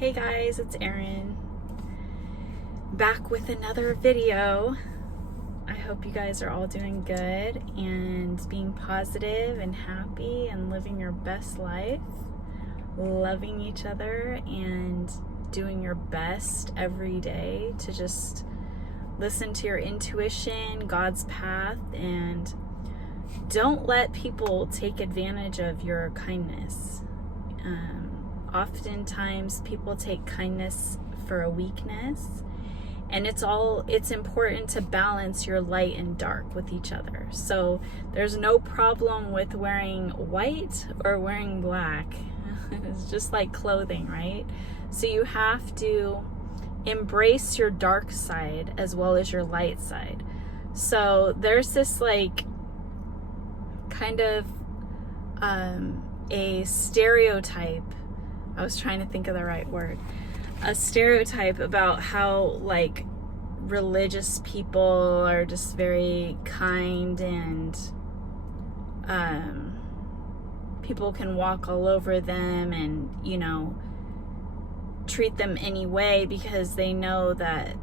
Hey guys, it's Erin, back with another video. I hope you guys are all doing good and being positive and happy and living your best life, loving each other and doing your best every day to just listen to your intuition, God's path, and don't let people take advantage of your kindness. Oftentimes people take kindness for a weakness, and it's important to balance your light and dark with each other. So there's no problem with wearing white or wearing black. It's just like clothing, right? So you have to embrace your dark side as well as your light side. So there's this like kind of a stereotype. I was trying to think of the right word. A stereotype about how like religious people are just very kind and people can walk all over them and, you know, treat them any way because they know that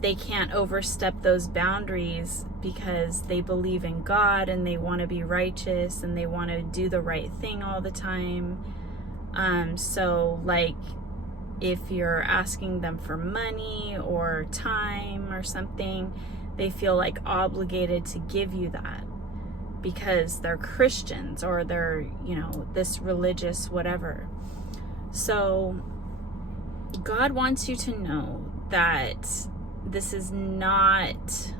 they can't overstep those boundaries because they believe in God and they want to be righteous and they want to do the right thing all the time. So like if you're asking them for money or time or something, they feel like obligated to give you that because they're Christians or they're, you know, this religious whatever. So God wants you to know that this is not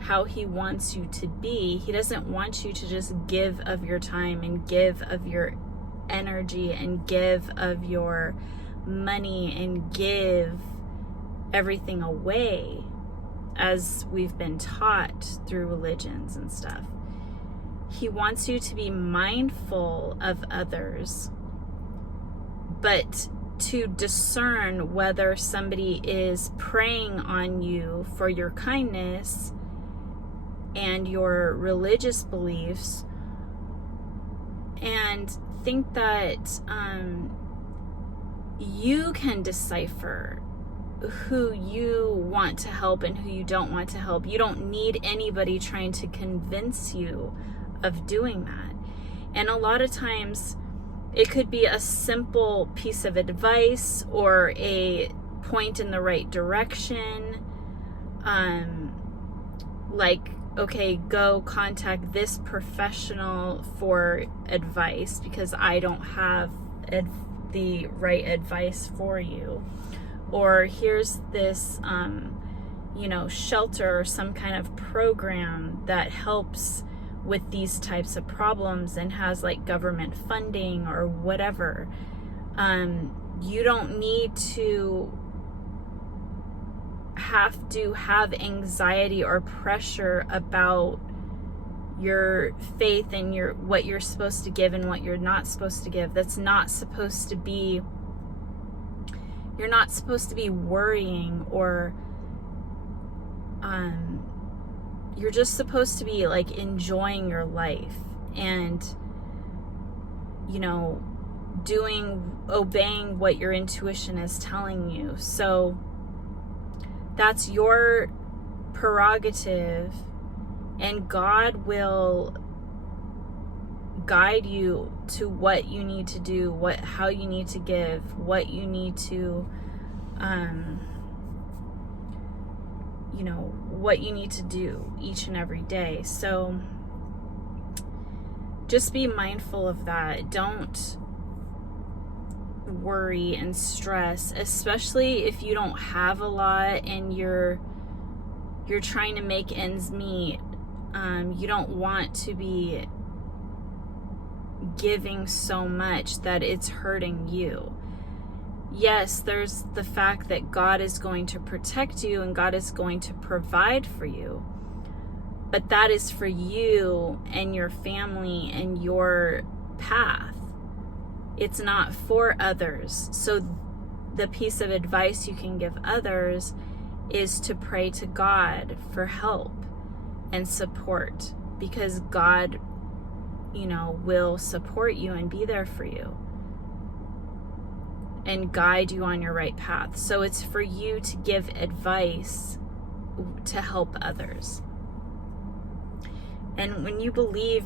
how He wants you to be. He doesn't want you to just give of your time and give of your energy and give of your money and give everything away as we've been taught through religions and stuff. He wants you to be mindful of others, but to discern whether somebody is preying on you for your kindness and your religious beliefs, and think that you can decipher who you want to help and who you don't want to help. You don't need anybody trying to convince you of doing that. And a lot of times it could be a simple piece of advice or a point in the right direction. Like, okay, go contact this professional for advice because I don't have the right advice for you. Or here's this, shelter or some kind of program that helps with these types of problems and has like government funding or whatever. You don't need to have anxiety or pressure about your faith and what you're supposed to give and what you're not supposed to give. That's not supposed to be, you're not supposed to be worrying or you're just supposed to be like enjoying your life and, you know, obeying what your intuition is telling you. So that's your prerogative, and God will guide you to what you need to do, how you need to give, what you need to, what you need to do each and every day. So just be mindful of that. Don't worry and stress, especially if you don't have a lot and you're trying to make ends meet. You don't want to be giving so much that it's hurting you. Yes, there's the fact that God is going to protect you and God is going to provide for you, but that is for you and your family and your path. It's not for others. So the piece of advice you can give others is to pray to God for help and support, because God, will support you and be there for you. and guide you on your right path. So it's for you to give advice to help others. And when you believe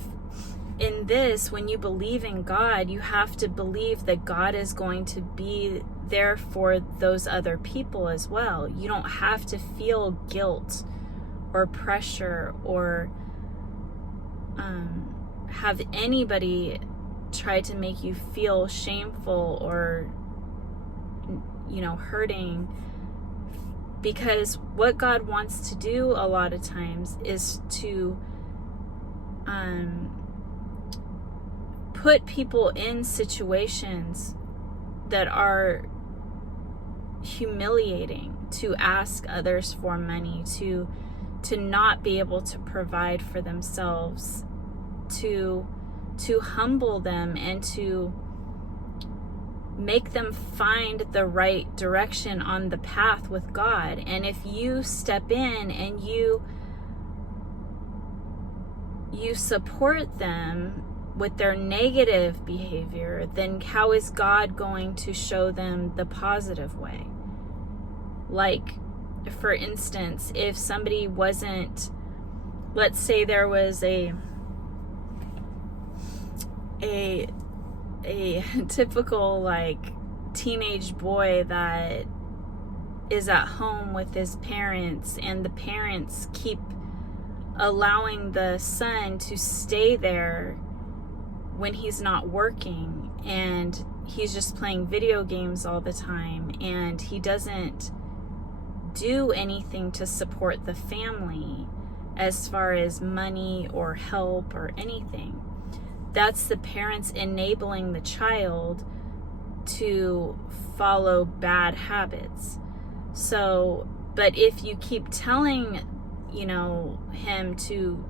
in this, when you believe in God, you have to believe that God is going to be there for those other people as well. You don't have to feel guilt or pressure or have anybody try to make you feel shameful or, hurting. Because what God wants to do a lot of times is to put people in situations that are humiliating, to ask others for money, to not be able to provide for themselves, to humble them and to make them find the right direction on the path with God. And if you step in and you support them with their negative behavior, then how is God going to show them the positive way? Like, for instance, if somebody wasn't, let's say there was a typical like teenage boy that is at home with his parents, and the parents keep allowing the son to stay there when he's not working, and he's just playing video games all the time, and he doesn't do anything to support the family as far as money or help or anything. That's the parents enabling the child to follow bad habits. So, but if you keep telling, him to,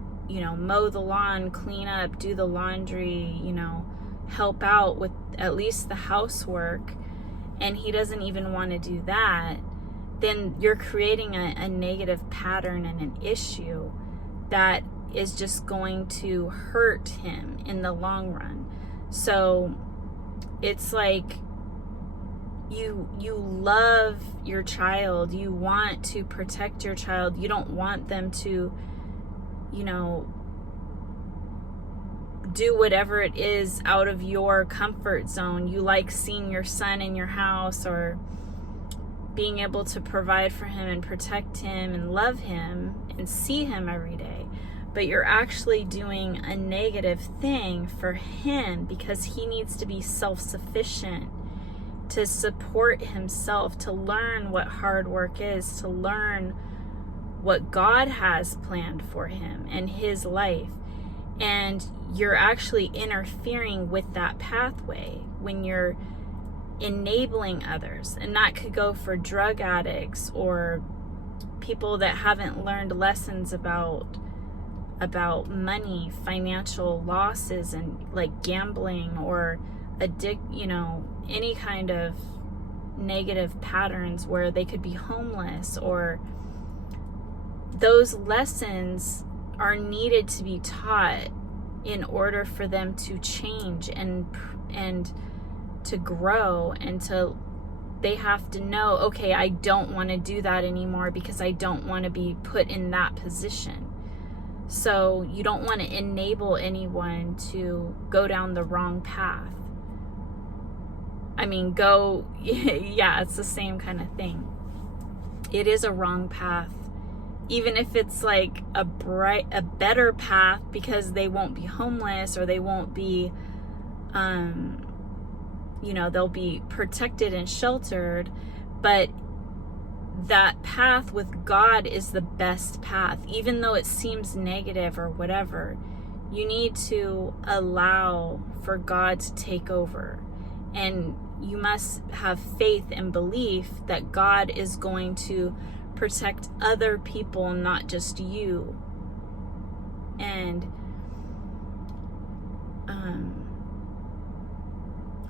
mow the lawn, clean up, do the laundry, help out with at least the housework, and he doesn't even want to do that, then you're creating a negative pattern and an issue that is just going to hurt him in the long run. So it's like you love your child, you want to protect your child, you don't want them to, do whatever it is out of your comfort zone. You like seeing your son in your house or being able to provide for him and protect him and love him and see him every day. But you're actually doing a negative thing for him because he needs to be self-sufficient, to support himself, to learn what hard work is, to learn what God has planned for him and his life. And you're actually interfering with that pathway when you're enabling others. And that could go for drug addicts or people that haven't learned lessons about money, financial losses, and like gambling or any kind of negative patterns where they could be homeless. Or those lessons are needed to be taught in order for them to change and to grow, and they have to know, okay, I don't want to do that anymore because I don't want to be put in that position. So you don't want to enable anyone to go down the wrong path. Yeah, it's the same kind of thing. It is a wrong path, even if it's like a better path, because they won't be homeless or they won't be, they'll be protected and sheltered. But that path with God is the best path, even though it seems negative or whatever. You need to allow for God to take over, and you must have faith and belief that God is going to protect other people, not just you. And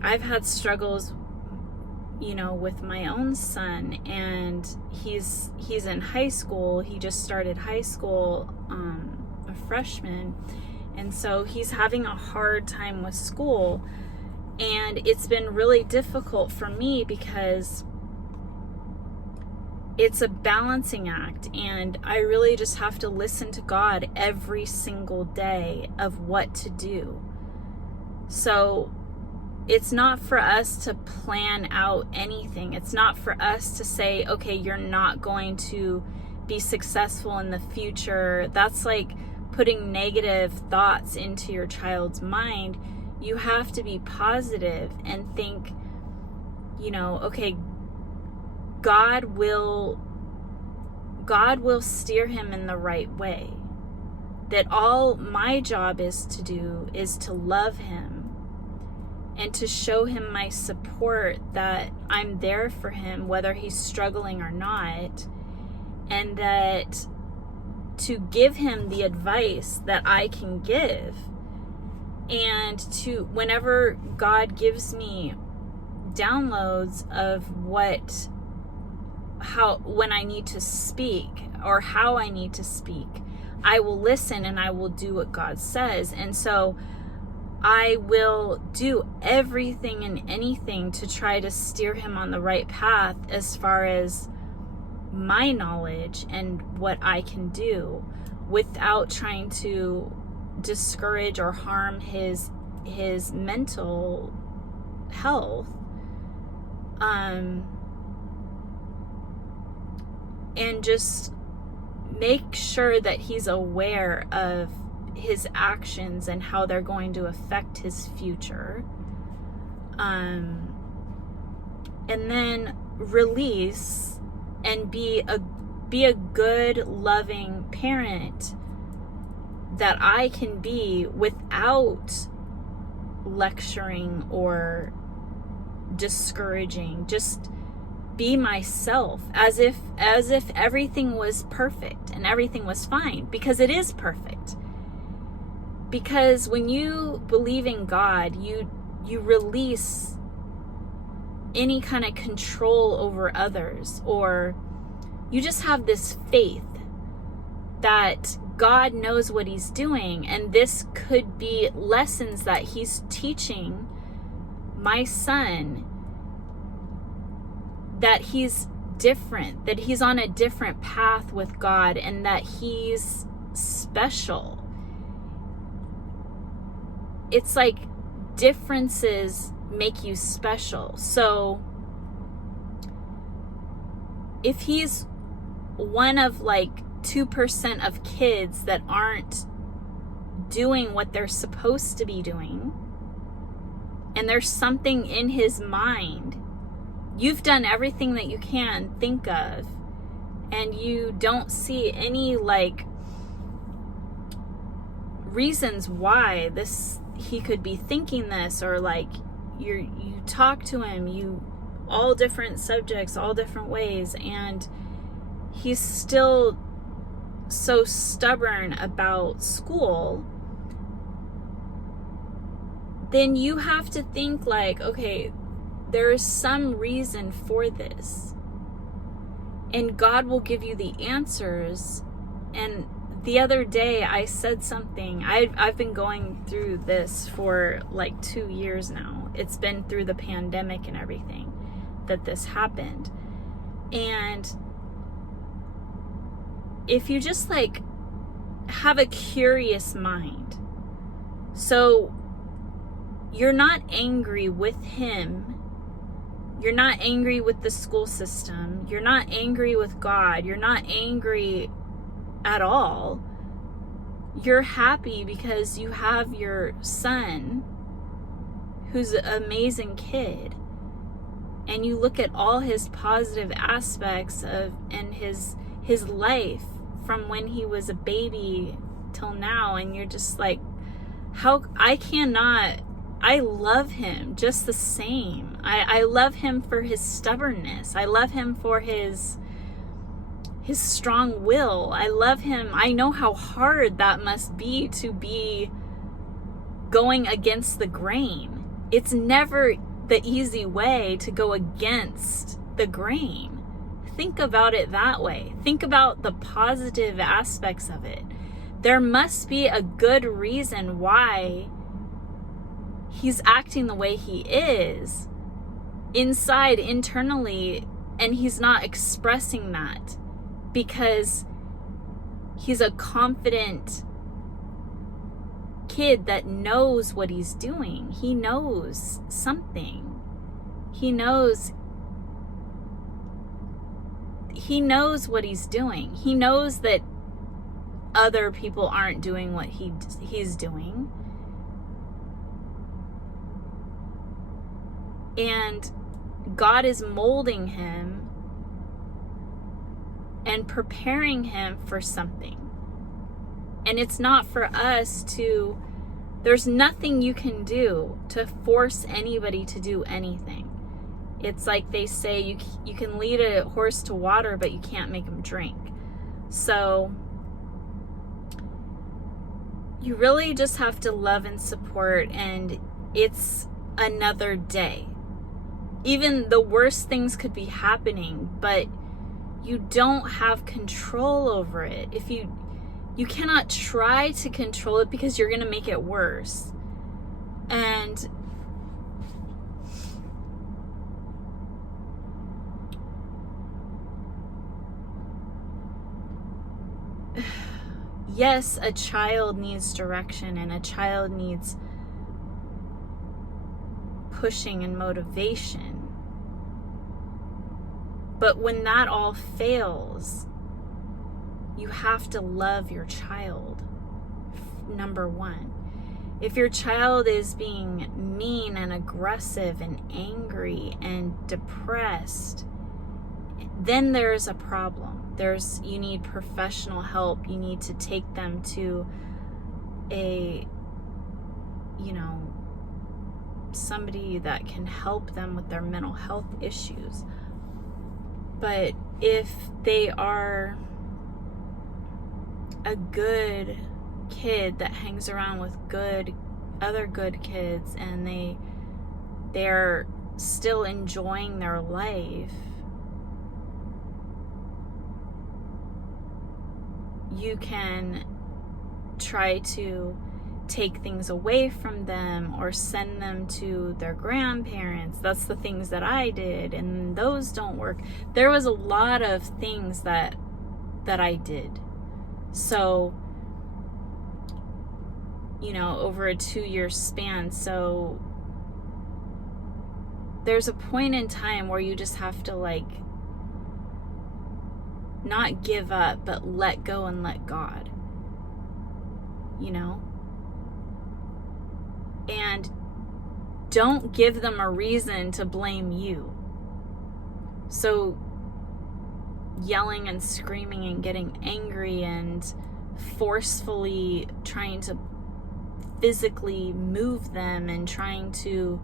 I've had struggles with my own son, and he's in high school. He just started high school, a freshman, and so he's having a hard time with school. And it's been really difficult for me because it's a balancing act, and I really just have to listen to God every single day of what to do. So it's not for us to plan out anything. It's not for us to say, okay, you're not going to be successful in the future. That's like putting negative thoughts into your child's mind. You have to be positive and think, okay, God will steer him in the right way. That all my job is to do is to love him and to show him my support, that I'm there for him whether he's struggling or not, and that to give him the advice that I can give. And to, whenever God gives me downloads of when I need to speak or how I need to speak, I will listen and I will do what God says. And so I will do everything and anything to try to steer him on the right path as far as my knowledge and what I can do, without trying to discourage or harm his mental health, and just make sure that he's aware of his actions and how they're going to affect his future, and then release and be a good, loving parent that I can be without lecturing or discouraging. Just be myself as if everything was perfect and everything was fine, because it is perfect. Because when you believe in God, you release any kind of control over others, or you just have this faith that God knows what he's doing, and this could be lessons that he's teaching my son, that he's different, that he's on a different path with God, and that he's special. It's like differences make you special. So if he's one of like 2% of kids that aren't doing what they're supposed to be doing, and there's something in his mind, you've done everything that you can think of, and you don't see any like reasons why he could be thinking this, or like you talk to him, all different subjects, all different ways, and he's still so stubborn about school, then you have to think like, okay, there is some reason for this, and God will give you the answers. And the other day I said something, I've been going through this for like 2 years now. It's been through the pandemic and everything that this happened. And if you just like have a curious mind, so you're not angry with him, you're not angry with the school system, you're not angry with God, you're not angry at all, you're happy because you have your son who's an amazing kid, and you look at all his positive aspects of and his life from when he was a baby till now, and you're just like, I love him just the same. I love him for his stubbornness. I love him for his strong will. I love him. I know how hard that must be to be going against the grain. It's never the easy way to go against the grain. Think about it that way. Think about the positive aspects of it. There must be a good reason why he's acting the way he is inside, internally, and he's not expressing that because he's a confident kid that knows what he's doing. He knows something. He knows what he's doing. He knows that other people aren't doing what he's doing. And God is molding him and preparing him for something. And it's not for us to, there's nothing you can do to force anybody to do anything. It's like they say, you can lead a horse to water, but you can't make him drink. So you really just have to love and support, and it's another day. Even the worst things could be happening, but you don't have control over it. If you cannot try to control it because you're going to make it worse. And yes, a child needs direction, and a child needs pushing and motivation. But when that all fails, you have to love your child, number one. If your child is being mean and aggressive and angry and depressed, then there's a problem. You need professional help. You need to take them to somebody that can help them with their mental health issues. But if they are a good kid that hangs around with other good kids, and they're still enjoying their life, you can try to take things away from them or send them to their grandparents. That's the things that I did, and those don't work. There was a lot of things that I did. So, over a 2-year span. So there's a point in time where you just have to not give up, but let go and let God, and don't give them a reason to blame you. So yelling and screaming and getting angry and forcefully trying to physically move them and trying to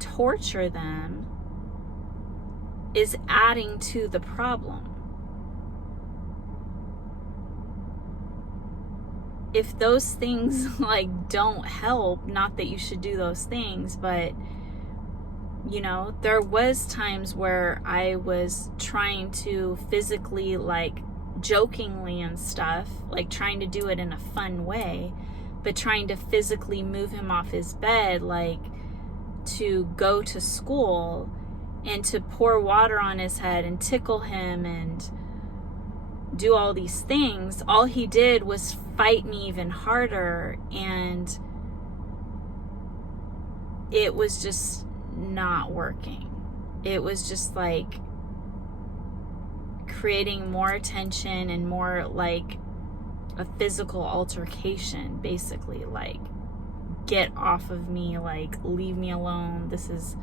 torture them is adding to the problem. If those things don't help, not that you should do those things, but there was times where I was trying to physically, jokingly and stuff, trying to do it in a fun way, but trying to physically move him off his bed, to go to school and to pour water on his head and tickle him and do all these things. All he did was fight me even harder, and it was just not working. It was just creating more tension and more a physical altercation, basically. Get off of me, leave me alone. This is,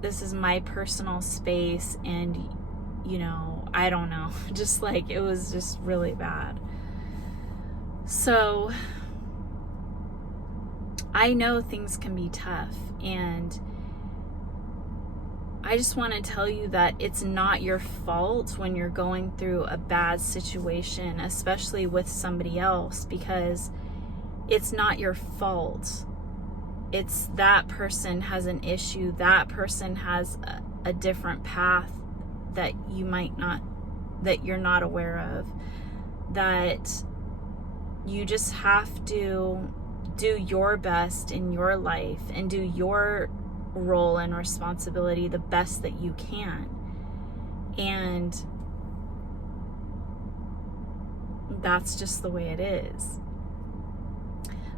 this is my personal space, and I don't know, just it was just really bad. So I know things can be tough, and I just want to tell you that it's not your fault when you're going through a bad situation, especially with somebody else, because it's not your fault. It's that person has an issue. That person has a different path that you're not aware of, that you just have to do your best in your life and do your role and responsibility the best that you can. And that's just the way it is.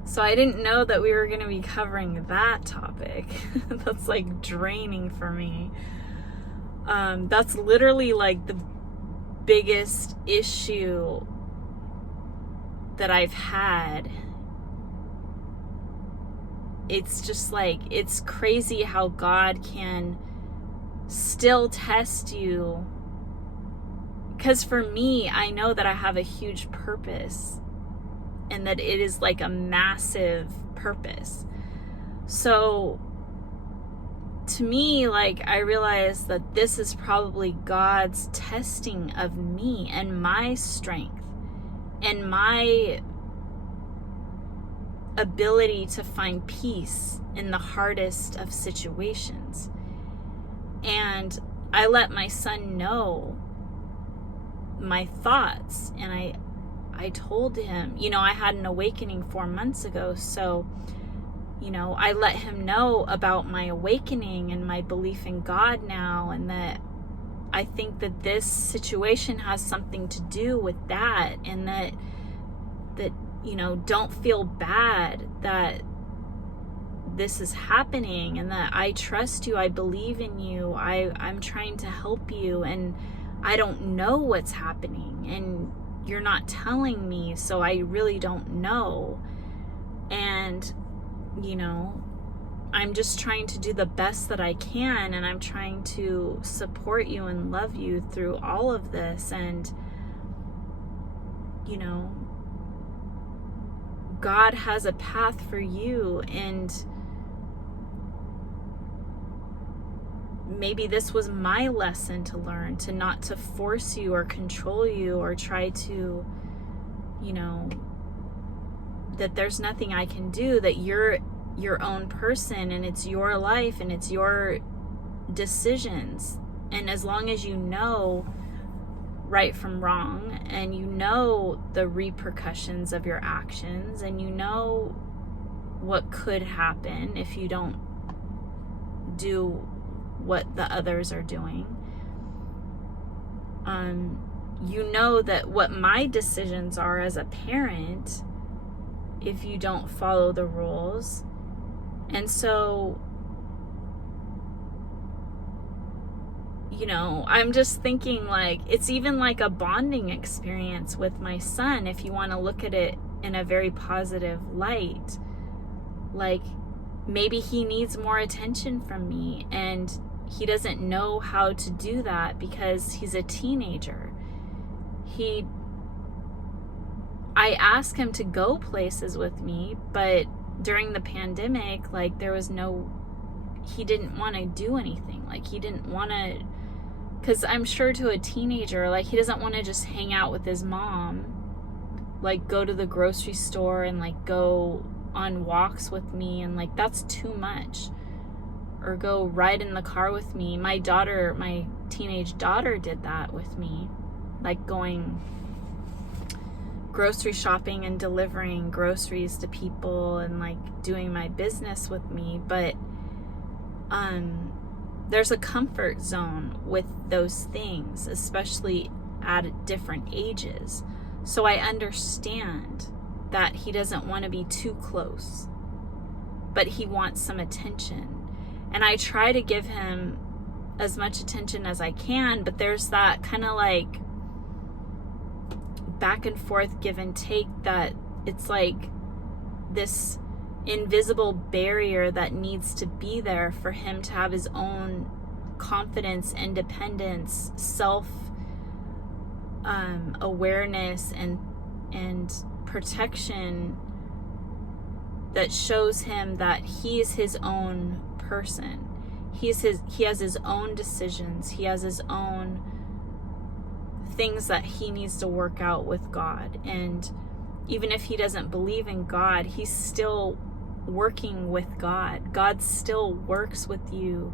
So I didn't know that we were going to be covering that topic. That's like draining for me. That's literally like the biggest issue that I've had. It's just like, it's crazy how God can still test you. Because for me, I know that I have a huge purpose and that it is like a massive purpose. So to me, like, I realize that this is probably God's testing of me and my strength and my ability to find peace in the hardest of situations. And I let my son know my thoughts, and I told him, I had an awakening 4 months ago, so I let him know about my awakening and my belief in God now, and that I think that this situation has something to do with that, and that don't feel bad that this is happening, and that I trust you, I believe in you, I'm trying to help you, and I don't know what's happening, and you're not telling me, so I really don't know. And I'm just trying to do the best that I can, and I'm trying to support you and love you through all of this. And God has a path for you, and maybe this was my lesson to learn, to not to force you or control you or try to, that there's nothing I can do, that you're your own person and it's your life and it's your decisions. And as long as you know right from wrong, and you know the repercussions of your actions, and you know what could happen if you don't do what the others are doing, you know that what my decisions are as a parent if you don't follow the rules. And so I'm just thinking, like, it's even like a bonding experience with my son, if you want to look at it in a very positive light. Like, maybe he needs more attention from me, and he doesn't know how to do that because he's a teenager. I asked him to go places with me, but during the pandemic, like, he didn't want to do anything. Like, he didn't want to, because I'm sure to a teenager, like, he doesn't want to just hang out with his mom, like, go to the grocery store and, like, go on walks with me, and, like, that's too much. Or go ride in the car with me. My teenage daughter did that with me, like, going grocery shopping and delivering groceries to people and, like, doing my business with me. But there's a comfort zone with those things, especially at different ages. So I understand that he doesn't want to be too close, but he wants some attention. And I try to give him as much attention as I can, but there's that kind of like back and forth give and take, that it's like this invisible barrier that needs to be there for him to have his own confidence, independence, self awareness, and protection that shows him that he is his own person. He has his own decisions. He has his own things that he needs to work out with God. And even if he doesn't believe in God, he's still working with God. God still works with you,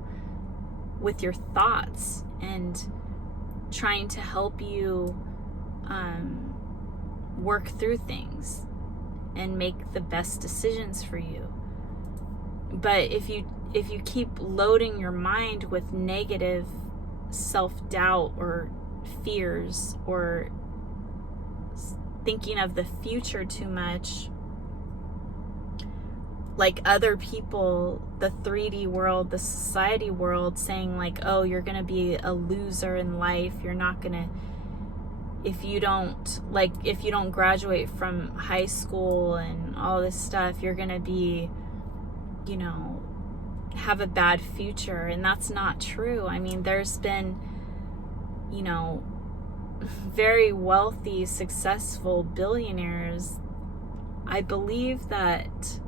with your thoughts, and trying to help you work through things. and make the best decisions for you. But if you keep loading your mind with negative self-doubt or fears, or thinking of the future too much, like other people, the 3D world, the society world, saying like, oh, you're gonna be a loser in life, you're not gonna, if you don't graduate from high school and all this stuff, you're gonna be, you know, have a bad future. And that's not true. I mean, there's been, you know, very wealthy, successful billionaires. I believe that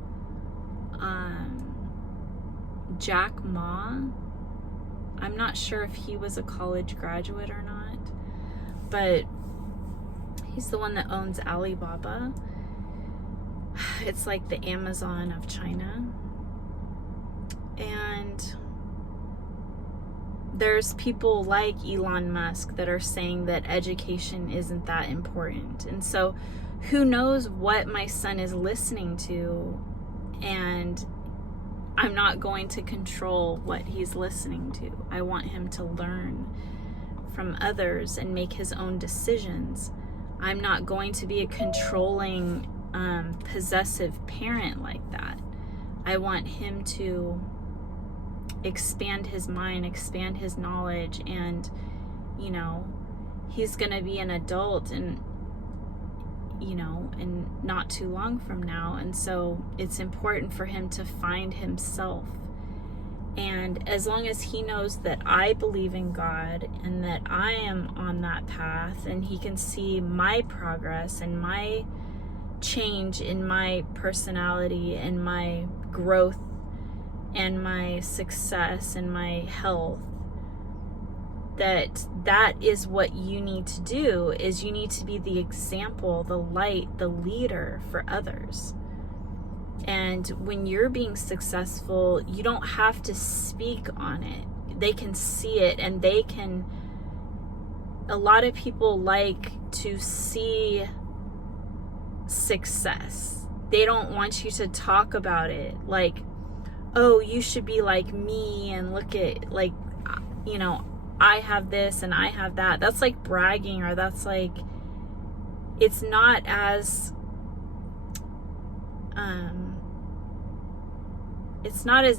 Jack Ma, I'm not sure if he was a college graduate or not, but he's the one that owns Alibaba. It's like the Amazon of China. And there's people like Elon Musk that are saying that education isn't that important. And so who knows what my son is listening to, and I'm not going to control what he's listening to. I want him to learn from others and make his own decisions. I'm not going to be a controlling, possessive parent like that. I want him to expand his mind, expand his knowledge, and, you know, he's going to be an adult and, you know, and not too long from now. And so it's important for him to find himself. And as long as he knows that I believe in God and that I am on that path, and he can see my progress and my change in my personality and my growth and my success and my health, that is what you need to do, is you need to be the example, the light, the leader for others. And when you're being successful, you don't have to speak on it. They can see it, and they can, a lot of people like to see success. They don't want you to talk about it like, oh, you should be like me, and look at, like, you know, I have this and I have that. That's like bragging, or that's like, it's not as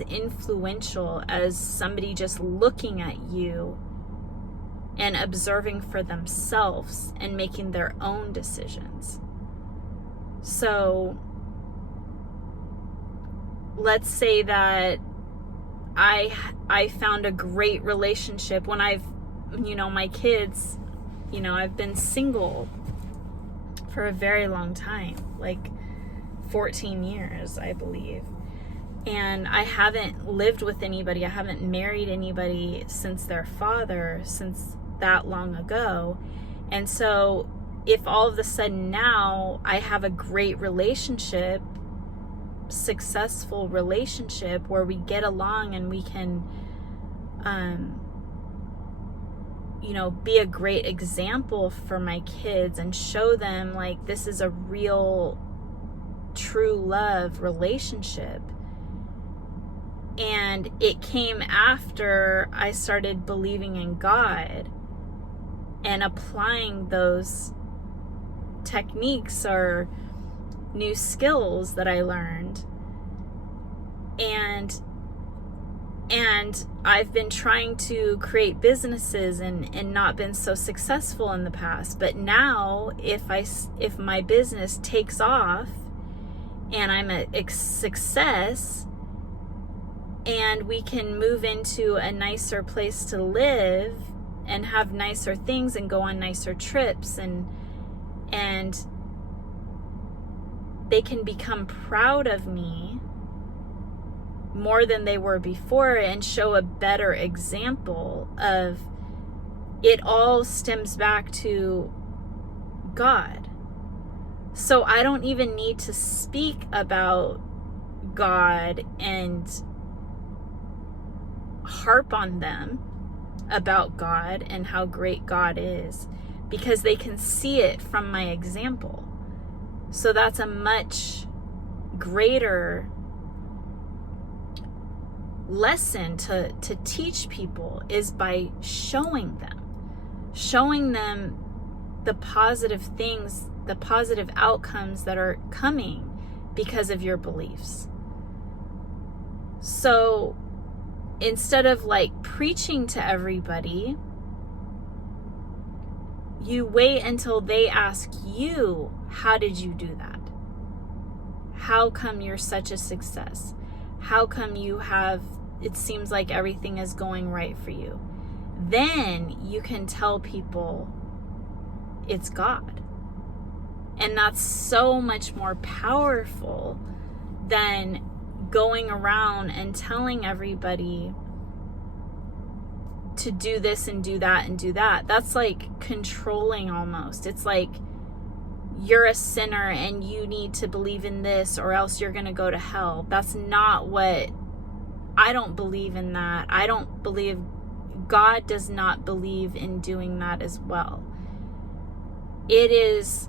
influential as somebody just looking at you and observing for themselves and making their own decisions. So let's say that I found a great relationship when I've, you know, my kids, you know, I've been single for a very long time, like 14 years, I believe. And I haven't lived with anybody. I haven't married anybody since their father, since that long ago. And so if all of a sudden now I have a great relationship, successful relationship where we get along and we can, you know, be a great example for my kids and show them like this is a real, true love relationship. And it came after I started believing in God and applying those techniques or new skills that I learned. And I've been trying to create businesses and not been so successful in the past. But now if my business takes off and I'm a success, and we can move into a nicer place to live and have nicer things and go on nicer trips, and they can become proud of me more than they were before and show a better example of it, all stems back to God. So I don't even need to speak about God and harp on them about God and how great God is, because they can see it from my example. So that's a much greater lesson to teach people, is by showing them the positive things, the positive outcomes that are coming because of your beliefs. So instead of like preaching to everybody, you wait until they ask you, how did you do that? How come you're such a success? How come it seems like everything is going right for you? Then you can tell people it's God. And that's so much more powerful than going around and telling everybody to do this and do that and do that. That's like controlling almost. It's like, you're a sinner and you need to believe in this or else you're going to go to hell. That's not what, I don't believe in that. I don't believe, God does not believe in doing that as well. It is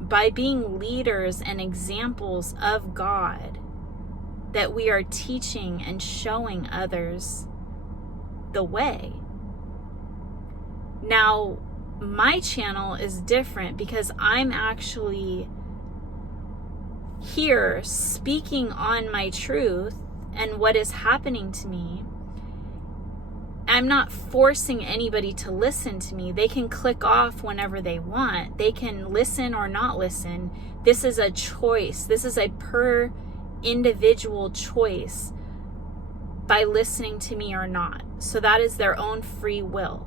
by being leaders and examples of God that we are teaching and showing others the way. Now, my channel is different because I'm actually here speaking on my truth and what is happening to me. I'm not forcing anybody to listen to me. They can click off whenever they want. They can listen or not listen. This is a choice. This is a per individual choice by listening to me or not. So that is their own free will.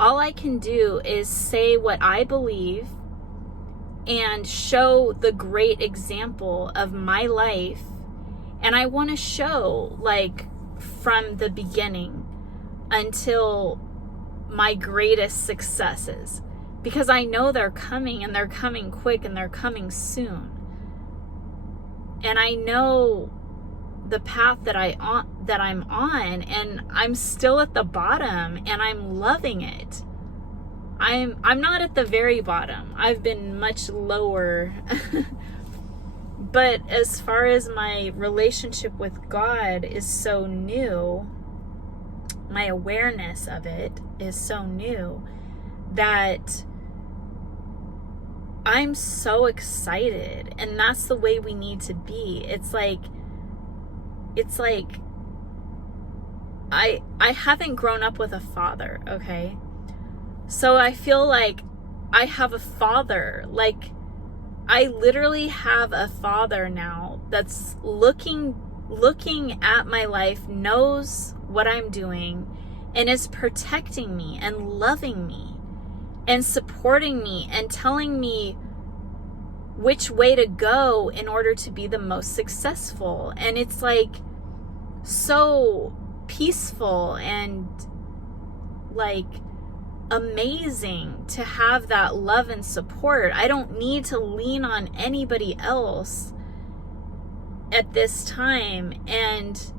All I can do is say what I believe and show the great example of my life. And I want to show, like, from the beginning until my greatest successes, because I know they're coming, and they're coming quick, and they're coming soon. And I know the path that I'm on, and I'm still at the bottom, and I'm loving it. I'm not at the very bottom. I've been much lower. But as far as my relationship with God is so new, my awareness of it is so new, that I'm so excited. And that's the way we need to be. It's like I haven't grown up with a father, okay? So I feel like I have a father. Like, I literally have a father now that's looking at my life, knows what I'm doing, and is protecting me and loving me and supporting me and telling me which way to go in order to be the most successful. And it's like so peaceful and like amazing to have that love and support. I don't need to lean on anybody else at this time, and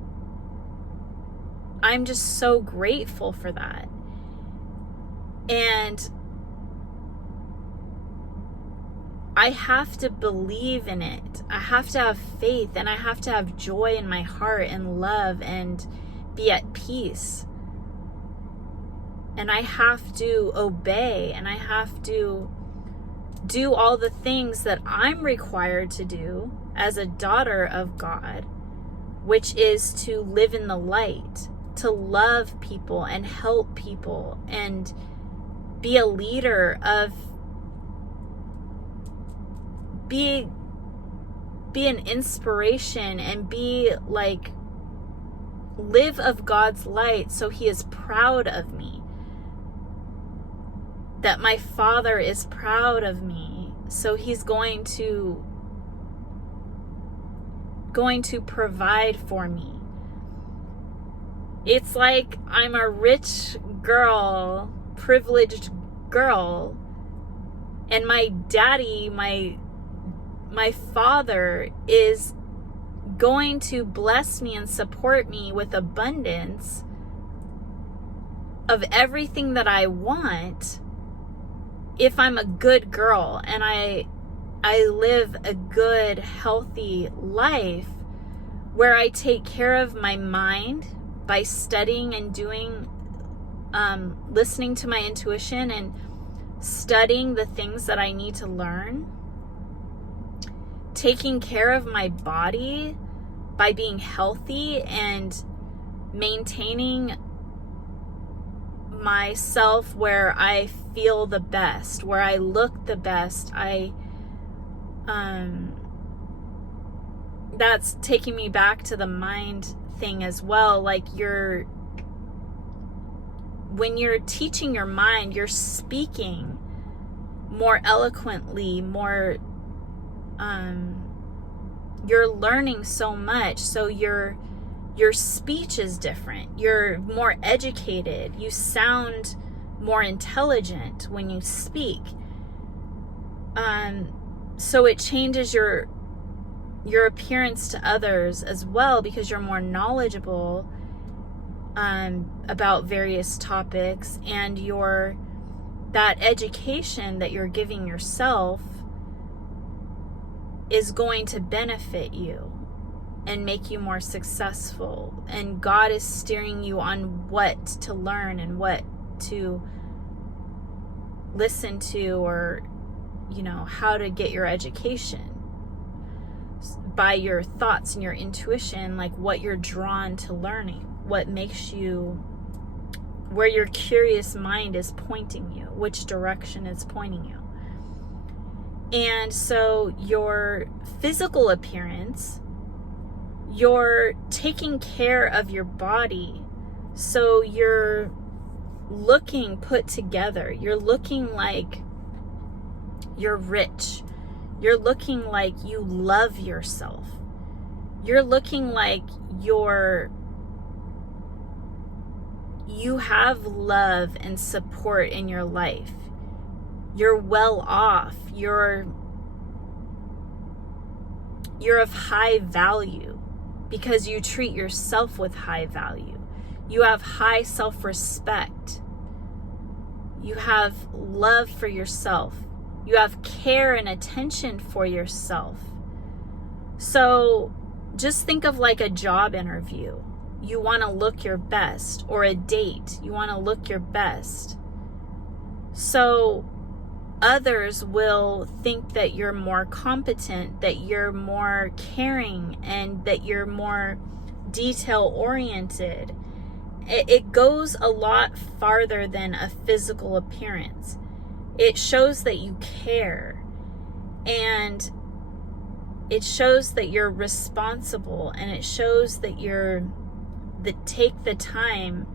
I'm just so grateful for that. And I have to believe in it. I have to have faith, and I have to have joy in my heart and love and be at peace. And I have to obey, and I have to do all the things that I'm required to do as a daughter of God, which is to live in the light, to love people and help people and be a leader of, be an inspiration and be like, live of God's light so He is proud of me. That my Father is proud of me, so He's going to provide for me. It's like I'm a rich girl, privileged girl, and my daddy, my father is going to bless me and support me with abundance of everything that I want if I'm a good girl and I I live a good, healthy life where I take care of my mind by studying and doing, listening to my intuition and studying the things that I need to learn, taking care of my body by being healthy and maintaining myself where I feel the best, where I look the best. That's taking me back to the mind thing as well. Like, when you're teaching your mind, you're speaking more eloquently, more, you're learning so much. So your speech is different. You're more educated. You sound more intelligent when you speak. So it changes your appearance to others as well, because you're more knowledgeable about various topics, and that education that you're giving yourself is going to benefit you and make you more successful. And God is steering you on what to learn and what to listen to, or, how to get your education by your thoughts and your intuition, like what you're drawn to learning, what makes you, where your curious mind is pointing you, which direction it's pointing you. And so your physical appearance, you're taking care of your body. So you're looking put together. You're looking like you're rich. You're looking like you love yourself. You're looking like you have love and support in your life. You're well off. You're of high value because you treat yourself with high value. You have high self-respect. You have love for yourself. You have care and attention for yourself. So just think of like a job interview. You want to look your best, or a date. You want to look your best. So others will think that you're more competent, that you're more caring, and that you're more detail-oriented. It goes a lot farther than a physical appearance. It shows that you care, and it shows that you're responsible, and it shows that take the time,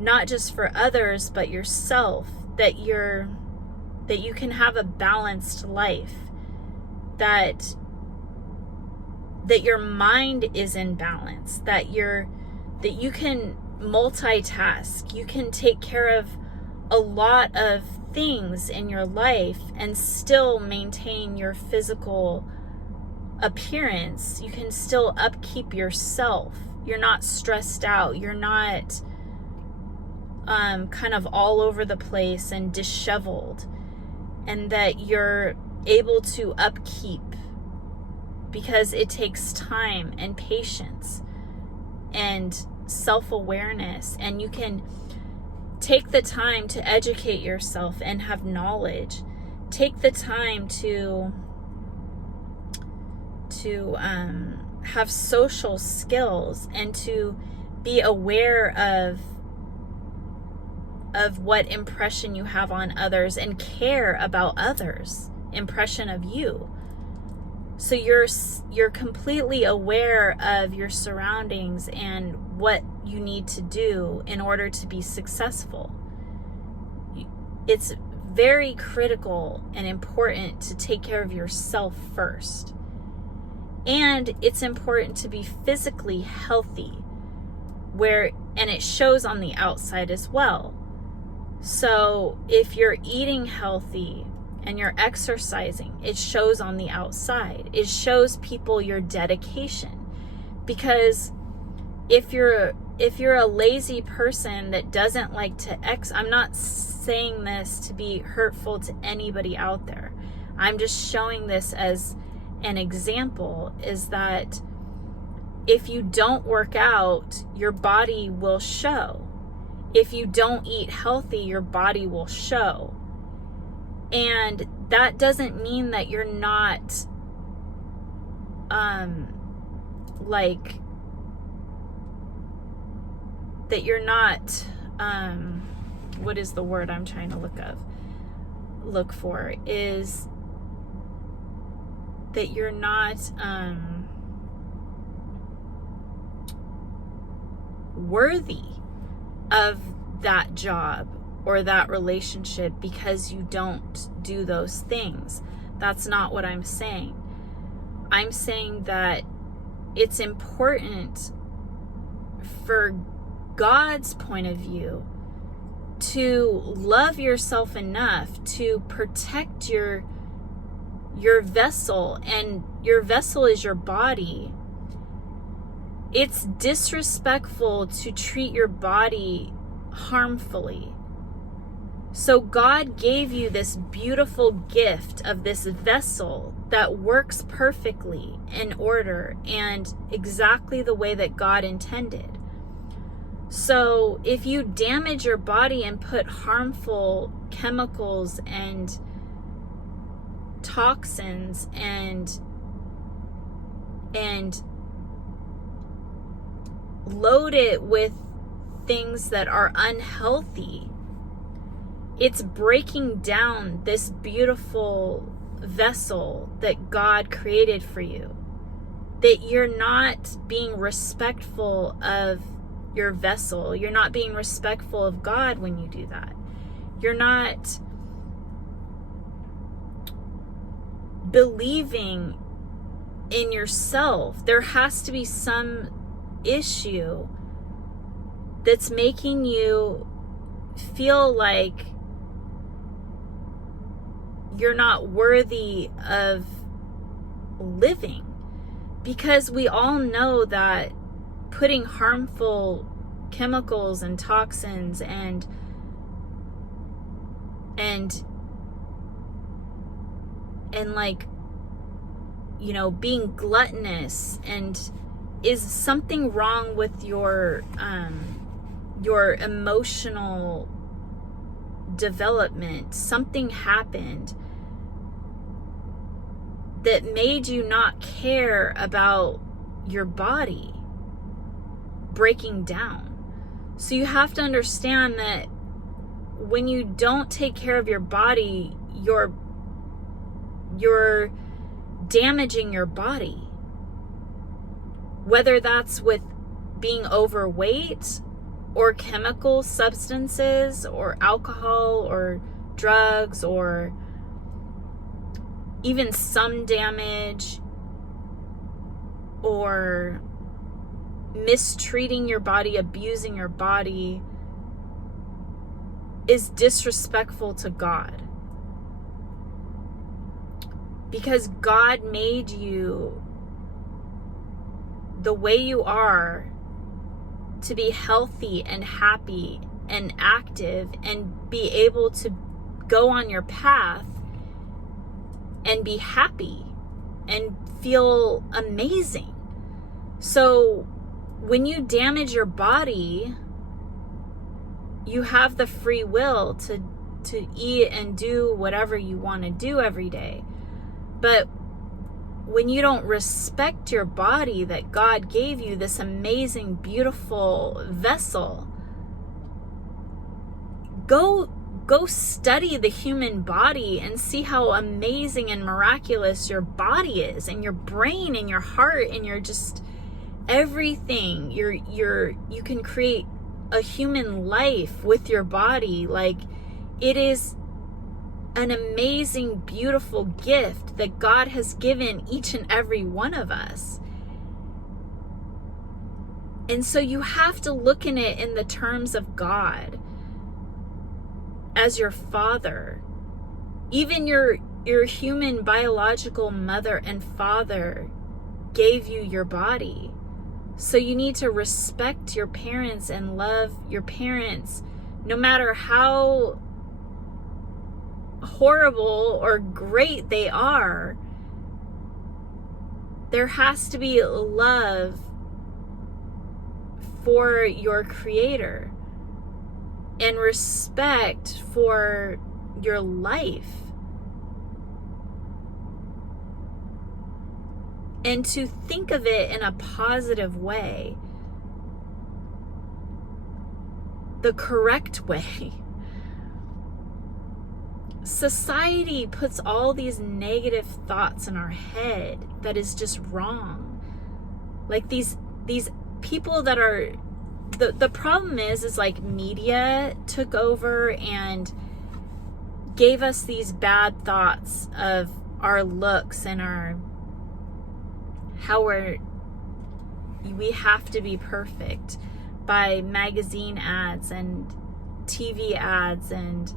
not just for others, but yourself, that you can have a balanced life, that your mind is in balance, that you can multitask, you can take care of a lot of things in your life and still maintain your physical appearance. You can still upkeep yourself. You're not stressed out. You're not kind of all over the place and disheveled, and that you're able to upkeep, because it takes time and patience and self-awareness, and you can take the time to educate yourself and have knowledge. Take the time to have social skills, and to be aware of what impression you have on others, and care about others' impression of you. So you're completely aware of your surroundings and what you need to do in order to be successful. It's very critical and important to take care of yourself first. And it's important to be physically healthy, and it shows on the outside as well. So if you're eating healthy and you're exercising, it shows on the outside. It shows people your dedication. Because if you're a lazy person that doesn't like to I'm not saying this to be hurtful to anybody out there. I'm just showing this as an example, is that if you don't work out, your body will show. If you don't eat healthy, your body will show. And that doesn't mean that you're not, what is the word I'm trying to look for, is that you're not, worthy of that job or that relationship because you don't do those things. That's not what I'm saying. I'm saying that it's important for God's point of view to love yourself enough to protect your vessel, and your vessel is your body. It's disrespectful to treat your body harmfully. So God gave you this beautiful gift of this vessel that works perfectly in order and exactly the way that God intended. So if you damage your body and put harmful chemicals and toxins and load it with things that are unhealthy, it's breaking down this beautiful vessel that God created for you. That you're not being respectful of your vessel. You're not being respectful of God when you do that. You're not believing in yourself. There has to be some issue that's making you feel like you're not worthy of living, because we all know that putting harmful chemicals and toxins and like, you know, being gluttonous and is something wrong with your emotional development. Something happened that made you not care about your body breaking down. So you have to understand that when you don't take care of your body, you're damaging your body. Whether that's with being overweight or chemical substances or alcohol or drugs or even some damage, or mistreating your body, abusing your body, is disrespectful to God. Because God made you the way you are to be healthy and happy and active and be able to go on your path and be happy and feel amazing. So when you damage your body, you have the free will to eat and do whatever you want to do every day. But when you don't respect your body that God gave you, this amazing, beautiful vessel, go study the human body and see how amazing and miraculous your body is, and your brain and your heart and your just everything. You can create a human life with your body. Like, it is an amazing, beautiful gift that God has given each and every one of us. And so you have to look in it in the terms of God as your father. Even your human biological mother and father gave you your body. So you need to respect your parents and love your parents, no matter how horrible or great they are, there has to be love for your creator and respect for your life. And to think of it in a positive way, the correct way. Society puts all these negative thoughts in our head that is just wrong. Like these people that are, the problem is like media took over and gave us these bad thoughts of our looks and how we have to be perfect by magazine ads and TV ads and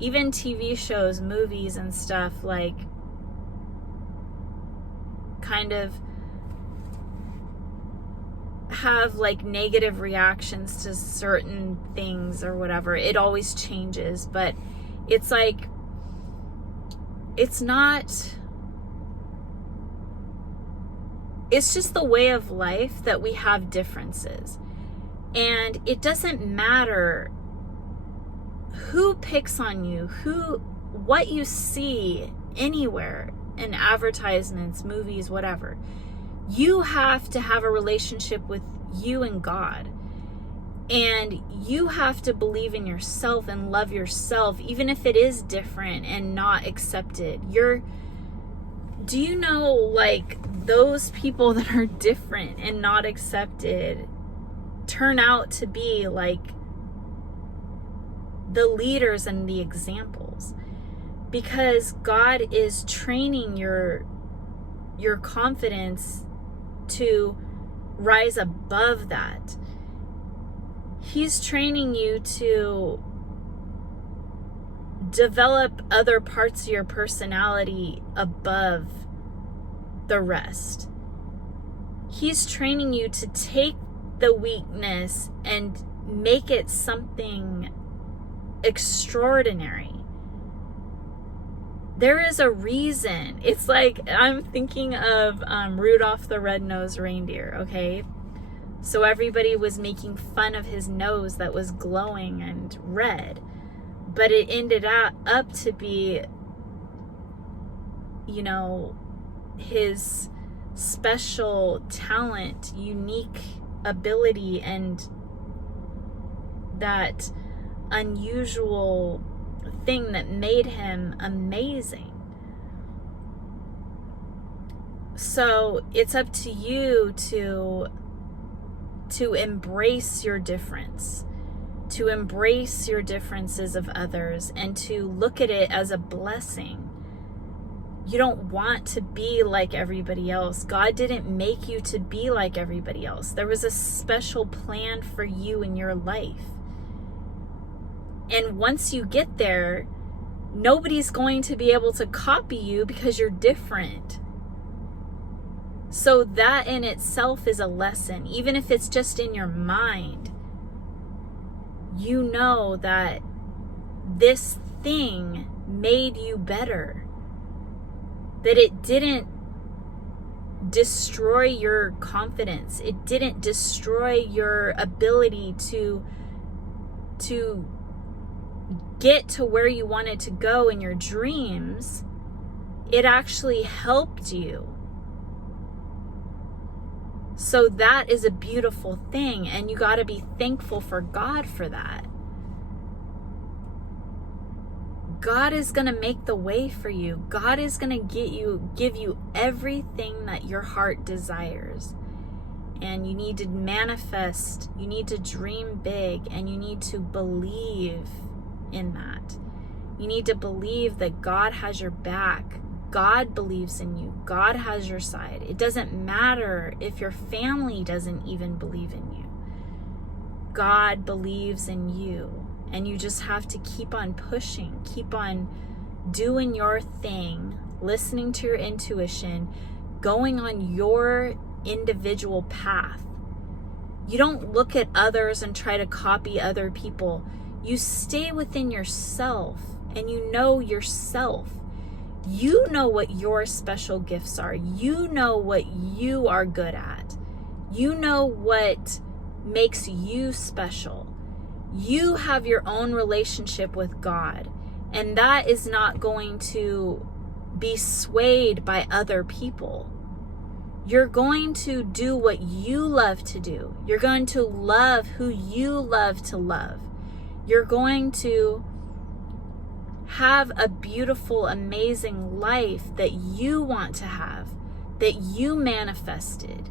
even TV shows, movies and stuff, like kind of have like negative reactions to certain things or whatever. It always changes, but it's like, it's just the way of life that we have differences. And it doesn't matter who picks on you, what you see anywhere in advertisements, movies, whatever. You have to have a relationship with you and God. And you have to believe in yourself and love yourself, even if it is different and not accepted. Do you know, like, those people that are different and not accepted turn out to be like the leaders and the examples, because God is training your confidence to rise above that. He's training you to develop other parts of your personality above the rest. He's training you to take the weakness and make it something extraordinary. There is a reason. It's like, I'm thinking of Rudolph the Red-Nosed Reindeer, okay? So everybody was making fun of his nose that was glowing and red. But it ended up to be, you know, his special talent, unique ability, and that unusual thing that made him amazing. So it's up to you to embrace your difference, to embrace your differences of others, and to look at it as a blessing. You don't want to be like everybody else. God didn't make you to be like everybody else. There was a special plan for you in your life. And once you get there, nobody's going to be able to copy you because you're different. So that in itself is a lesson. Even if it's just in your mind, you know that this thing made you better. That it didn't destroy your confidence. It didn't destroy your ability to get to where you wanted to go in your dreams. It actually helped you. So that is a beautiful thing, and you got to be thankful for God for that. God is going to make the way for you. God is going to give you everything that your heart desires. And you need to manifest, you need to dream big, and you need to believe in that. You need to believe that God has your back. God believes in you. God has your side. It doesn't matter if your family doesn't even believe in you. God believes in you. And you just have to keep on pushing, keep on doing your thing, listening to your intuition, going on your individual path. You don't look at others and try to copy other people. You stay within yourself and you know yourself. You know what your special gifts are. You know what you are good at. You know what makes you special. You have your own relationship with God, and that is not going to be swayed by other people. You're going to do what you love to do. You're going to love who you love to love. You're going to have a beautiful, amazing life that you want to have, that you manifested.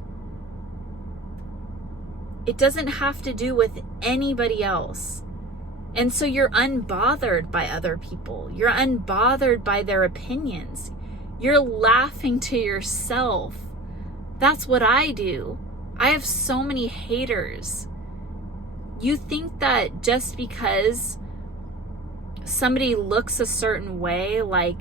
It doesn't have to do with anybody else. And so you're unbothered by other people. You're unbothered by their opinions. You're laughing to yourself. That's what I do. I have so many haters. You think that just because somebody looks a certain way, like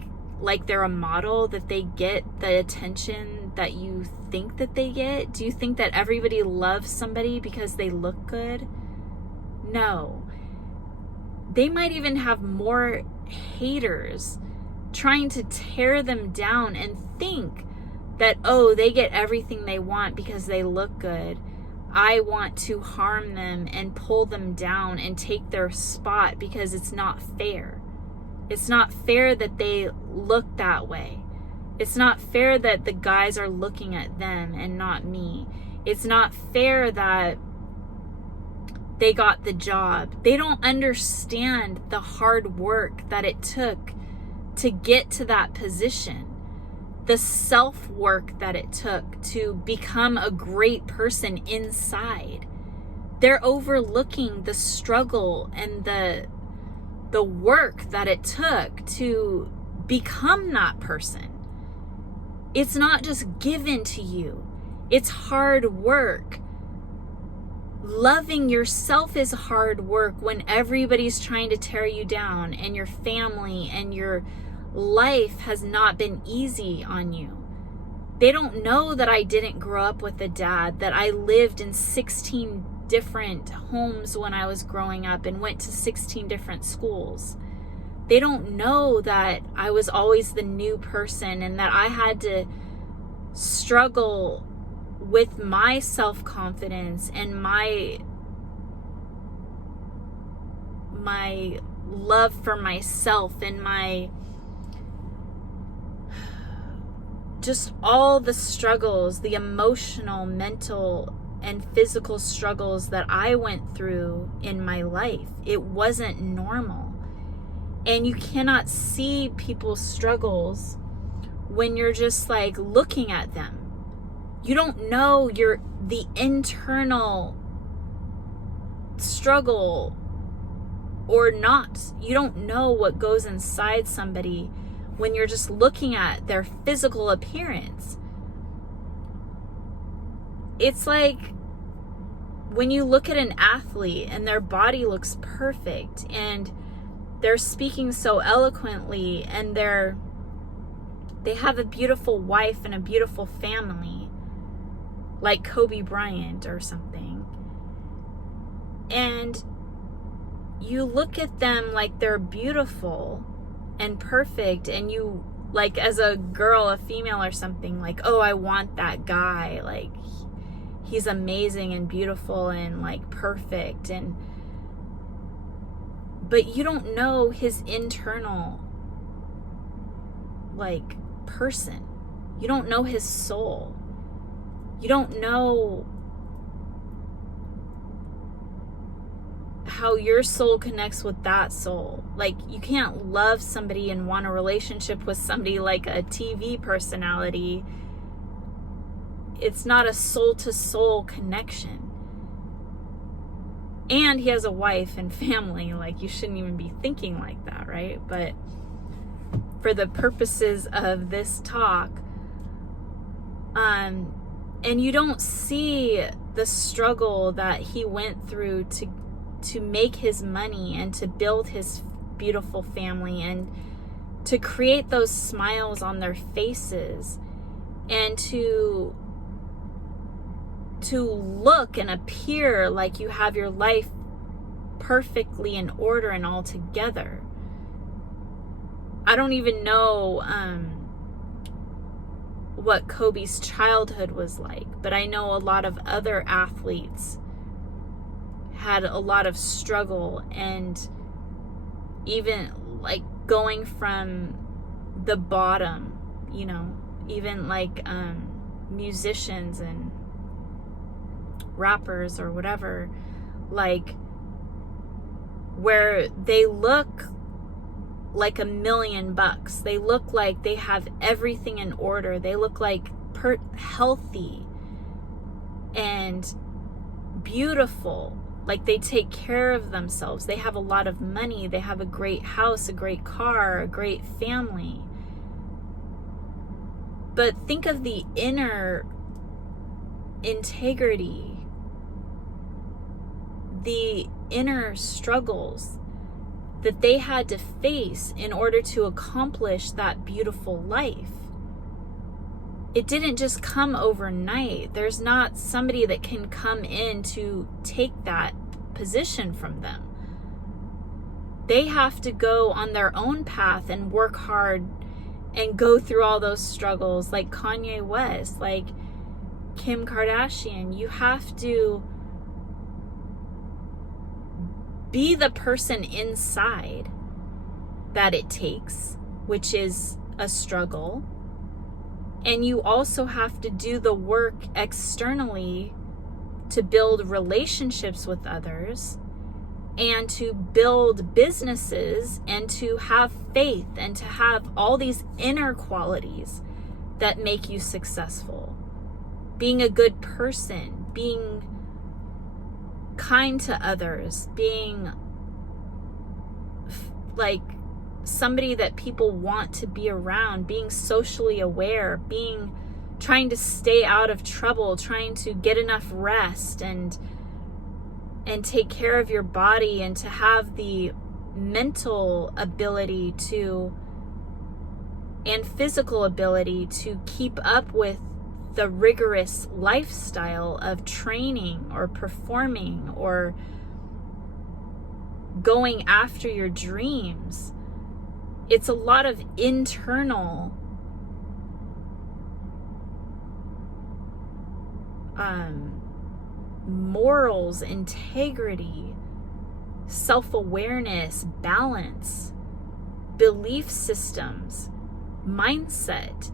they're a model, that they get the attention that you think that they get? Do you think that everybody loves somebody because they look good? No. They might even have more haters trying to tear them down and think that, oh, they get everything they want because they look good. I want to harm them and pull them down and take their spot because it's not fair. It's not fair that they look that way. It's not fair that the guys are looking at them and not me. It's not fair that they got the job. They don't understand the hard work that it took to get to that position. The self-work that it took to become a great person inside. They're overlooking the struggle and the work that it took to become that person. It's not just given to you. It's hard work. Loving yourself is hard work when everybody's trying to tear you down, and your family and your life has not been easy on you. They don't know that I didn't grow up with a dad, that I lived in 16 different homes when I was growing up and went to 16 different schools. They don't know that I was always the new person and that I had to struggle with my self-confidence and my love for myself and my just all the struggles, the emotional, mental, and physical struggles that I went through in my life. It wasn't normal. And you cannot see people's struggles when you're just like looking at them. You don't know the internal struggle or not. You don't know what goes inside somebody when you're just looking at their physical appearance. It's like when you look at an athlete and their body looks perfect and they're speaking so eloquently and they have a beautiful wife and a beautiful family, like Kobe Bryant or something. And you look at them like they're beautiful and perfect, and you, like, as a girl, a female or something, like, oh, I want that guy, like he's amazing and beautiful and like perfect, but you don't know his internal like person. You don't know his soul. You don't know how your soul connects with that soul. Like, you can't love somebody and want a relationship with somebody like a TV personality. It's not a soul-to-soul connection. And he has a wife and family. Like, you shouldn't even be thinking like that, right? But for the purposes of this talk, and you don't see the struggle that he went through to make his money and to build his beautiful family and to create those smiles on their faces and to look and appear like you have your life perfectly in order and all together. I don't even know what Kobe's childhood was like, but I know a lot of other athletes had a lot of struggle, and even like going from the bottom, you know, even like musicians and rappers or whatever, like where they look like $1 million. They look like they have everything in order. They look like healthy and beautiful. Like they take care of themselves. They have a lot of money. They have a great house, a great car, a great family. But think of the inner integrity, the inner struggles that they had to face in order to accomplish that beautiful life. It didn't just come overnight. There's not somebody that can come in to take that position from them. They have to go on their own path and work hard and go through all those struggles, like Kanye West, like Kim Kardashian. You have to be the person inside that it takes, which is a struggle. And you also have to do the work externally to build relationships with others and to build businesses and to have faith and to have all these inner qualities that make you successful. Being a good person, being kind to others, being like somebody that people want to be around, being socially aware, trying to stay out of trouble, trying to get enough rest and take care of your body, and to have the mental ability to and physical ability to keep up with the rigorous lifestyle of training or performing or going after your dreams. It's a lot of internal morals, integrity, self-awareness, balance, belief systems, mindset.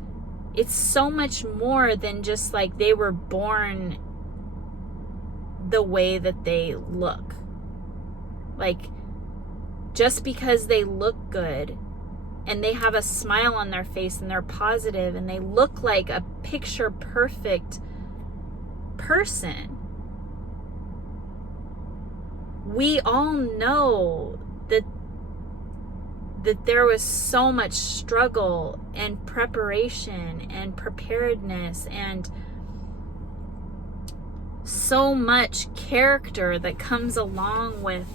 It's so much more than just like they were born the way that they look. Like, just because they look good and they have a smile on their face and they're positive and they look like a picture perfect person, we all know that there was so much struggle and preparation and preparedness and so much character that comes along with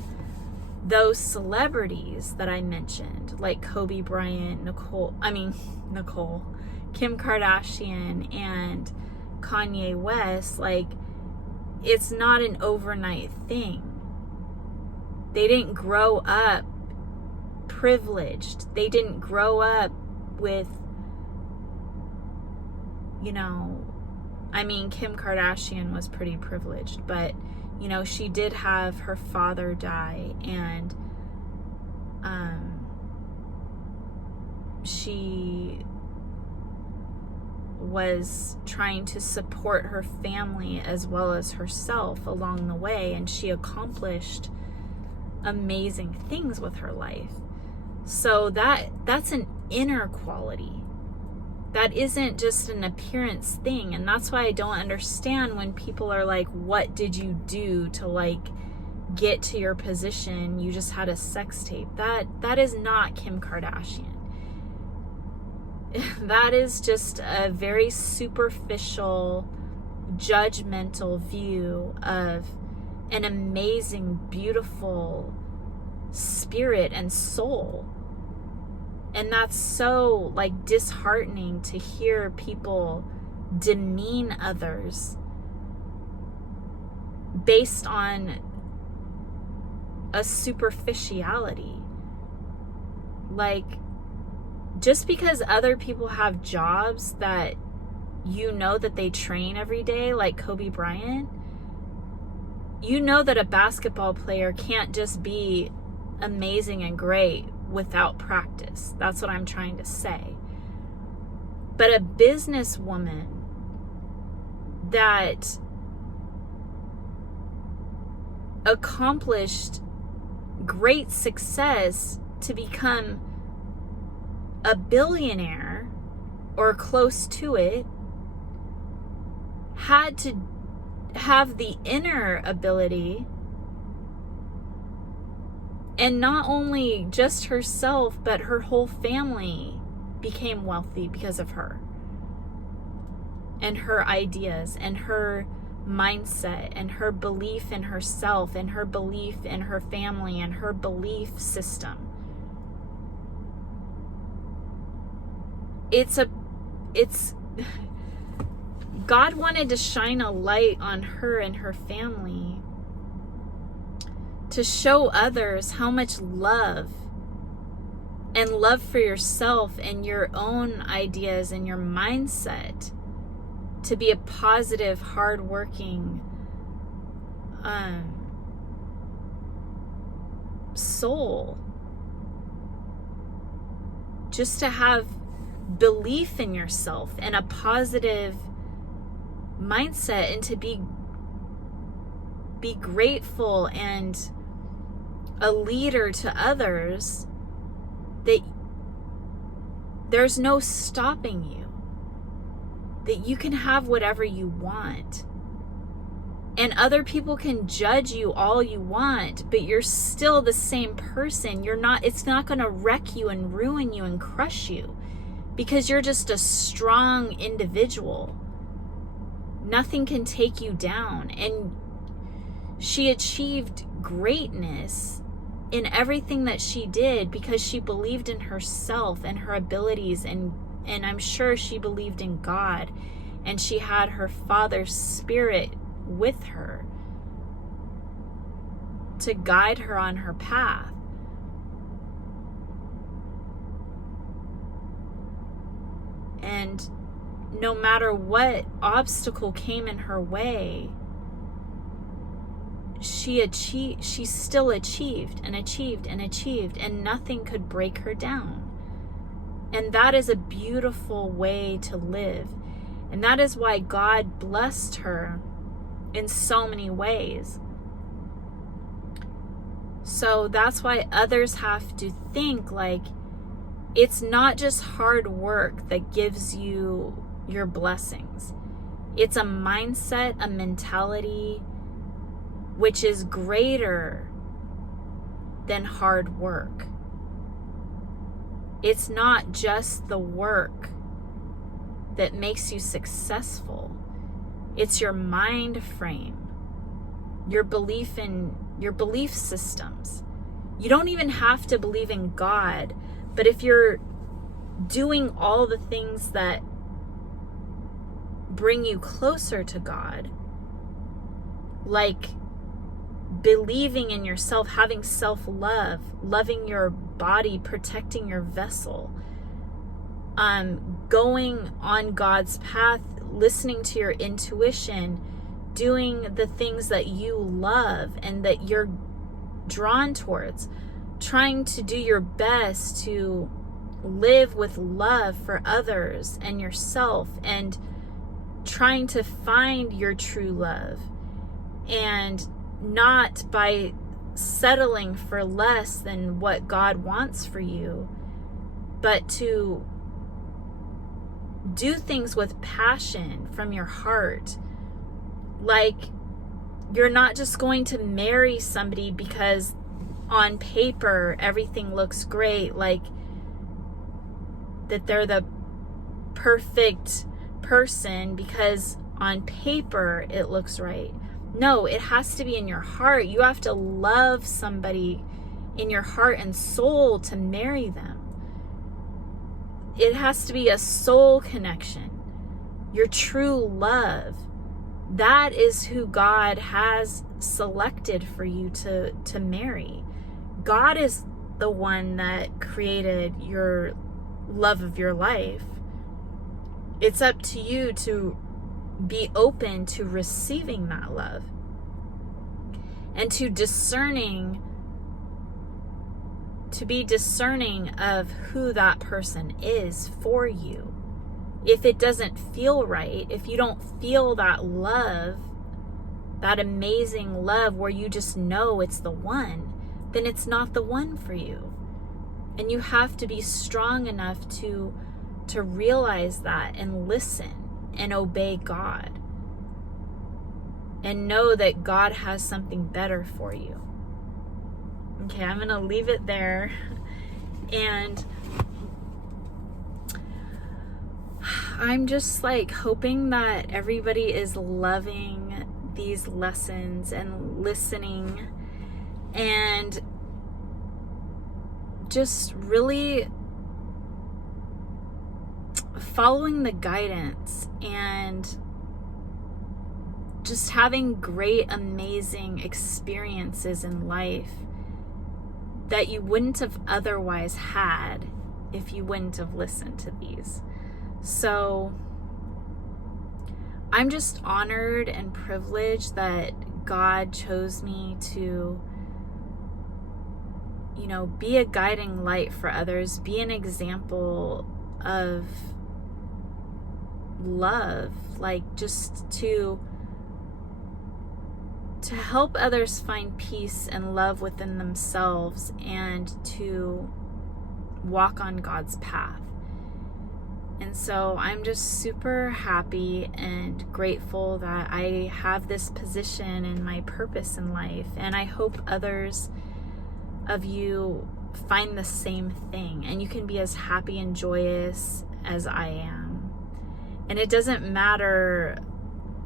those celebrities that I mentioned, like Kobe Bryant, Kim Kardashian, and Kanye West. Like, it's not an overnight thing. They didn't grow up privileged. They didn't grow up with, Kim Kardashian was pretty privileged, but, she did have her father die, and she was trying to support her family as well as herself along the way, and she accomplished amazing things with her life. So that's an inner quality. That isn't just an appearance thing. And that's why I don't understand when people are like, what did you do to get to your position? You just had a sex tape. That is not Kim Kardashian. That is just a very superficial, judgmental view of an amazing, beautiful spirit and soul. And that's so disheartening to hear people demean others based on a superficiality. just because other people have jobs that you know that they train every day, like Kobe Bryant, you know that a basketball player can't just be amazing and great without practice. That's what I'm trying to say. But a businesswoman that accomplished great success to become a billionaire or close to it had to have the inner ability, and not only just herself, but her whole family became wealthy because of her and her ideas and her mindset and her belief in herself and her belief in her family and her belief system. It's God wanted to shine a light on her and her family to show others how much love and love for yourself and your own ideas and your mindset to be a positive, hardworking soul. Just to have belief in yourself and a positive mindset, and to be grateful and a leader to others, that there's no stopping you, that you can have whatever you want. And other people can judge you all you want, but you're still the same person. It's not going to wreck you and ruin you and crush you, because you're just a strong individual. Nothing can take you down. And she achieved greatness in everything that she did because she believed in herself and her abilities, and I'm sure she believed in God, and she had her Father's Spirit with her to guide her on her path. And no matter what obstacle came in her way, she still achieved and achieved and achieved, and nothing could break her down. And that is a beautiful way to live. And that is why God blessed her in so many ways. So that's why others have to think like, it's not just hard work that gives you your blessings. It's a mindset, a mentality, which is greater than hard work. It's not just the work that makes you successful. It's your mind frame, your belief systems. You don't even have to believe in God, but if you're doing all the things that bring you closer to God, like believing in yourself, having self-love, loving your body, protecting your vessel, going on God's path, listening to your intuition, doing the things that you love and that you're drawn towards, trying to do your best to live with love for others and yourself, and trying to find your true love, and not by settling for less than what God wants for you, but to do things with passion from your heart. Like, you're not just going to marry somebody because on paper everything looks great, like that they're the perfect person because on paper it looks right. No, it has to be in your heart. You have to love somebody in your heart and soul to marry them. It has to be a soul connection, your true love. That is who God has selected for you to marry. God is the one that created your love of your life. It's up to you to be open to receiving that love and to be discerning of who that person is for you. If it doesn't feel right, if you don't feel that love, that amazing love where you just know it's the one, then it's not the one for you. And you have to be strong enough to realize that and listen and obey God. And know that God has something better for you. Okay, I'm going to leave it there. And I'm just like hoping that everybody is loving these lessons and listening and just really following the guidance and just having great, amazing experiences in life that you wouldn't have otherwise had if you wouldn't have listened to these. So I'm just honored and privileged that God chose me to, be a guiding light for others, be an example of love, like just to help others find peace and love within themselves and to walk on God's path. And so I'm just super happy and grateful that I have this position and my purpose in life. And I hope others of you find the same thing and you can be as happy and joyous as I am. And it doesn't matter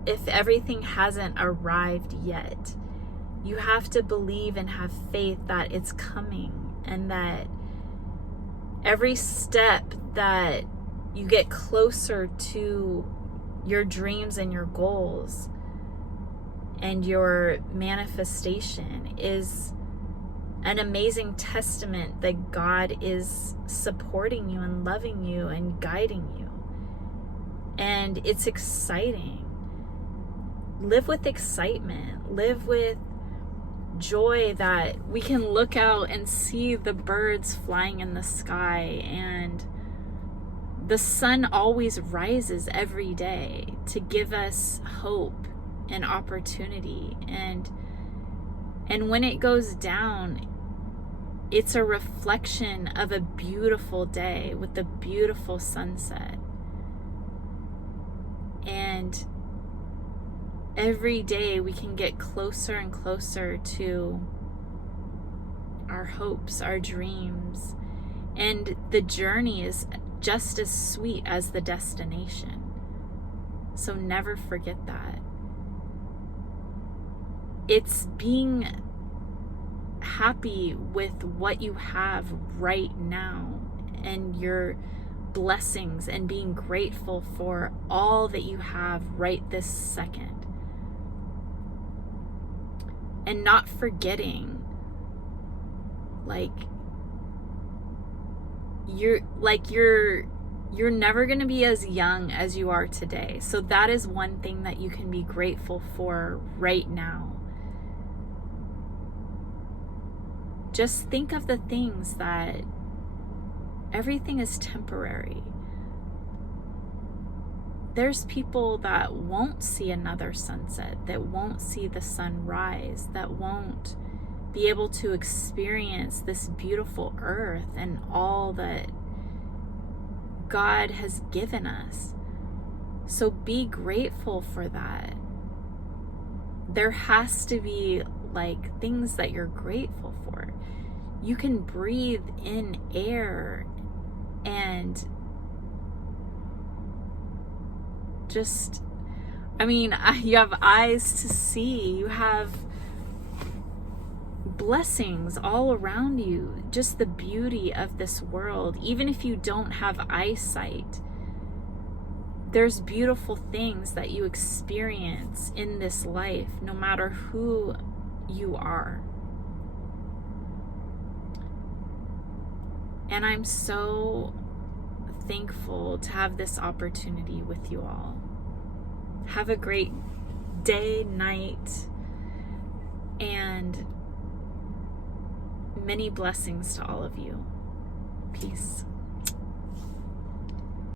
if everything hasn't arrived yet. You have to believe and have faith that it's coming, and that every step that you get closer to your dreams and your goals and your manifestation is an amazing testament that God is supporting you and loving you and guiding you. And it's exciting. Live with excitement. Live with joy that we can look out and see the birds flying in the sky, and the sun always rises every day to give us hope and opportunity. And when it goes down, it's a reflection of a beautiful day with a beautiful sunset. And every day we can get closer and closer to our hopes, our dreams. And the journey is just as sweet as the destination. So never forget that. It's being happy with what you have right now and your blessings, and being grateful for all that you have right this second. And not forgetting, you're never going to be as young as you are today. So that is one thing that you can be grateful for right now. Just think of the things that everything is temporary. There's people that won't see another sunset, that won't see the sun rise, that won't be able to experience this beautiful earth and all that God has given us. So be grateful for that. There has to be things that you're grateful for. You can breathe in air and you have eyes to see, you have blessings all around you, just the beauty of this world. Even if you don't have eyesight, there's beautiful things that you experience in this life, no matter who you are. And I'm so thankful to have this opportunity with you all. Have a great day, night, and many blessings to all of you. Peace.